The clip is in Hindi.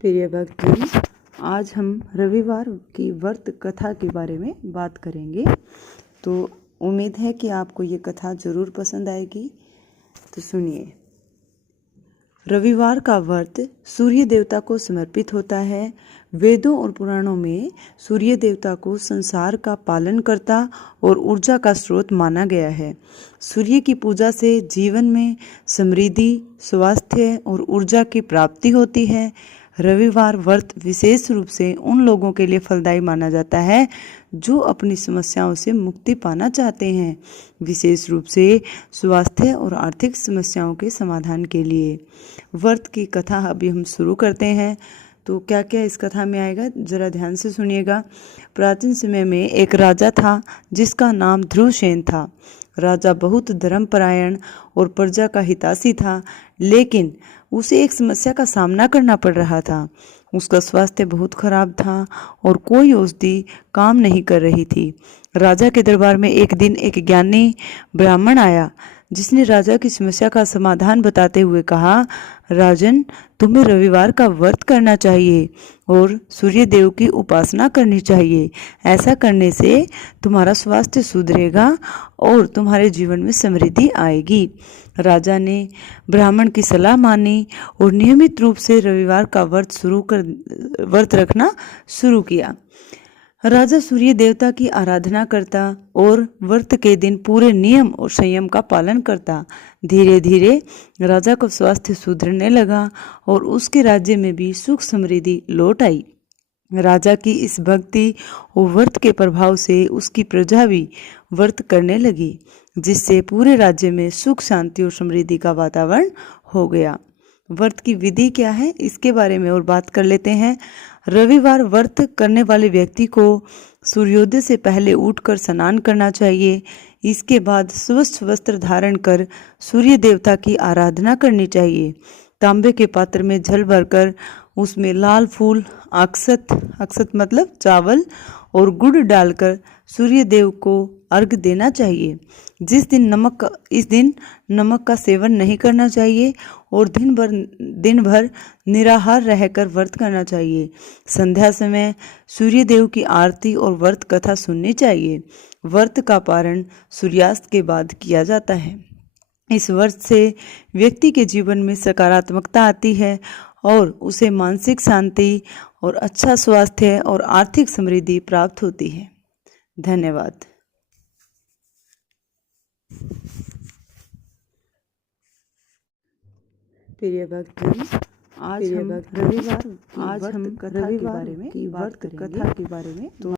प्रिय भक्तजन, आज हम रविवार की व्रत कथा के बारे में बात करेंगे। तो उम्मीद है कि आपको ये कथा ज़रूर पसंद आएगी। तो सुनिए। रविवार का व्रत सूर्य देवता को समर्पित होता है। वेदों और पुराणों में सूर्य देवता को संसार का पालन करता और ऊर्जा का स्रोत माना गया है। सूर्य की पूजा से जीवन में समृद्धि, स्वास्थ्य और ऊर्जा की प्राप्ति होती है। रविवार व्रत विशेष रूप से उन लोगों के लिए फलदायी माना जाता है जो अपनी समस्याओं से मुक्ति पाना चाहते हैं, विशेष रूप से स्वास्थ्य और आर्थिक समस्याओं के समाधान के लिए। व्रत की कथा अभी हम शुरू करते हैं। तो क्या क्या इस कथा में आएगा, जरा ध्यान से सुनिएगा। प्राचीन समय में एक राजा था जिसका नाम ध्रुवसेन था। राजा बहुत धर्मपरायण और प्रजा का हितैषी था, लेकिन उसे एक समस्या का सामना करना पड़ रहा था। उसका स्वास्थ्य बहुत खराब था और कोई औषधि काम नहीं कर रही थी। राजा के दरबार में एक दिन एक ज्ञानी ब्राह्मण आया, जिसने राजा की समस्या का समाधान बताते हुए कहा, राजन, तुम्हें रविवार का व्रत करना चाहिए और सूर्य देव की उपासना करनी चाहिए। ऐसा करने से तुम्हारा स्वास्थ्य सुधरेगा और तुम्हारे जीवन में समृद्धि आएगी। राजा ने ब्राह्मण की सलाह मानी और नियमित रूप से रविवार का व्रत रखना शुरू किया। राजा सूर्य देवता की आराधना करता और व्रत के दिन पूरे नियम और संयम का पालन करता। धीरे धीरे राजा का स्वास्थ्य सुधरने लगा और उसके राज्य में भी सुख समृद्धि लौट आई। राजा की इस भक्ति और व्रत के प्रभाव से उसकी प्रजा भी व्रत करने लगी, जिससे पूरे राज्य में सुख, शांति और समृद्धि का वातावरण हो गया। व्रत की विधि क्या है, इसके बारे में और बात कर लेते हैं। रविवार व्रत करने वाले व्यक्ति को सूर्योदय से पहले उठकर स्नान करना चाहिए। इसके बाद स्वच्छ वस्त्र धारण कर सूर्य देवता की आराधना करनी चाहिए। तांबे के पात्र में जल भरकर उसमें लाल फूल, अक्षत मतलब चावल और गुड़ डालकर सूर्य देव को अर्घ्य देना चाहिए। इस दिन नमक का सेवन नहीं करना चाहिए और दिन भर निराहार रहकर व्रत करना चाहिए। संध्या समय सूर्य देव की आरती और व्रत कथा सुननी चाहिए। व्रत का पारण सूर्यास्त के बाद किया जाता है। इस व्रत से व्यक्ति के जीवन में सकारात्मकता आती है और उसे मानसिक शांति और अच्छा स्वास्थ्य और आर्थिक समृद्धि प्राप्त होती है। धन्यवाद। प्रिय भक्तजन, आज हम रविवार की व्रत कथा के बारे में